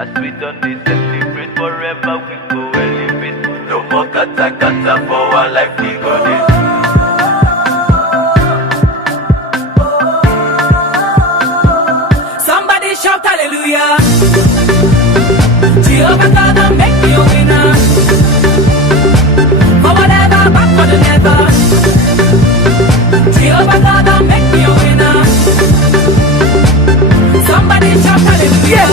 As we done this, celebrate forever, we go elevate. No more kata kata for our life, we go this. Somebody shout hallelujah. Jehovah God will make me a winner. For whatever, back for the never. Jehovah God will make me a winner. Somebody shout hallelujah.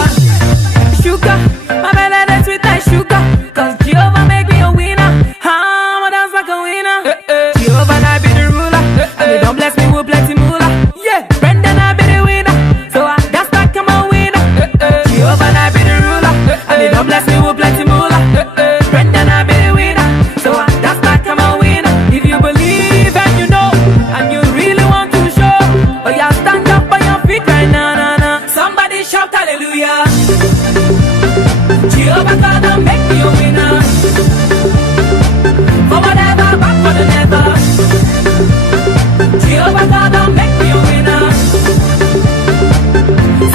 Sugar, my melody sweet like sugar. Cause Jehovah make me a winner. I'ma dance like a winner. Jehovah I be the ruler. And they don't bless me with plenty moolah. Yeah, Brendan I be the winner. So I dance like I'm a winner. Jehovah I be the ruler. And they don't bless me with plenty moolah. Brendan I be the winner. So I dance like I'm a winner. If you believe and you know, and you really want to show, oh yeah, stand up on your feet right now, nah, nah. Somebody shout hallelujah. Jehovah God will make me a winner. For whatever, back for the never. Jehovah God will make me a winner.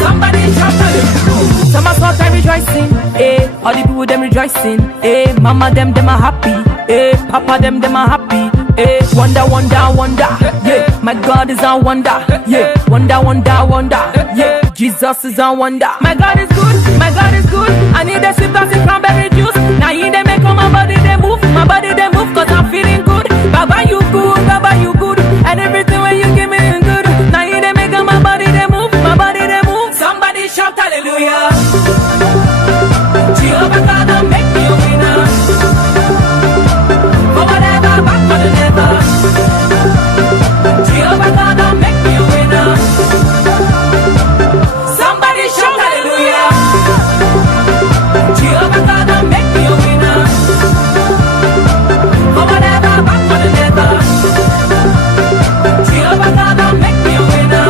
Somebody shout hallelujah. Some are time rejoicing, eh. All the people them rejoicing, eh. Mama them are happy, eh. Papa them are happy, eh. Wonder, wonder, wonder, yeah. My God is a wonder, yeah. Wonder, wonder, wonder, yeah. Jesus is a wonder. My God is good, my God is good. I need a sip of cranberry juice. Now he they make all my body they move, cause I'm feeling good. Baba you good, Baba you good, and everything when you give me is good. Now he they make all my body they move, Somebody shout hallelujah. Jehovah God will make me a winner. For whatever, back for the never. Jehovah God will make me a winner. Somebody shout hallelujah. Jehovah God will make me a winner. For whatever, back for the never. Jehovah God will make me a winner.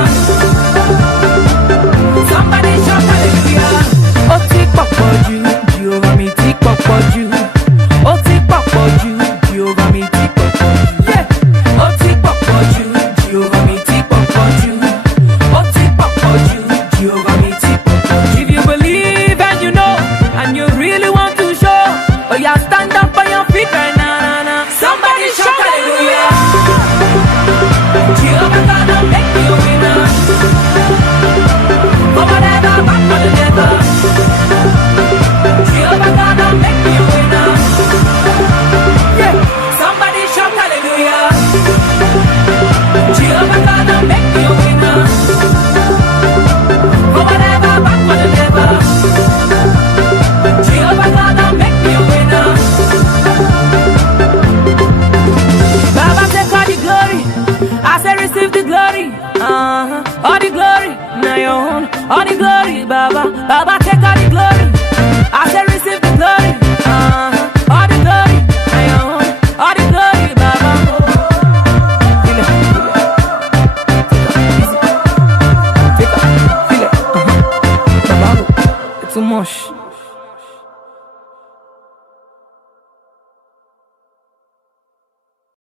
Somebody shout hallelujah. Ó ti pọ̀pọ̀ jù, Jehovah mi ti pọ̀pọ̀ jù. Ó ti pọ̀pọ̀ jù, Jehovah mi ti pọ̀pọ̀ jù. Yeah. Ó ti pọ̀pọ̀ jù, Jehovah mi ti pọ̀pọ̀ jù. Ó ti pọ̀pọ̀ jù, Jehovah mi ti pọ̀pọ̀ jù. If you believe and you know, and you really want to show, oh yeah, stand up on your feet right now, nah, nah. Somebody shout hallelujah. Jehovah God will make me a winner. For whatever, back for the never. Jehovah God will make me a winner. Yeah, somebody shout hallelujah. Jehovah God will make me a winner. For whatever, back for the never. Jehovah God will make me a winner. Baba take all the glory. I say receive the glory. All the glory, now your own. All the glory, Baba. Baba take all the glory. I say receive the glory. All the glory, now your own. All the glory, Baba. Feel it. Take it. Feel it. Baba, it's too much.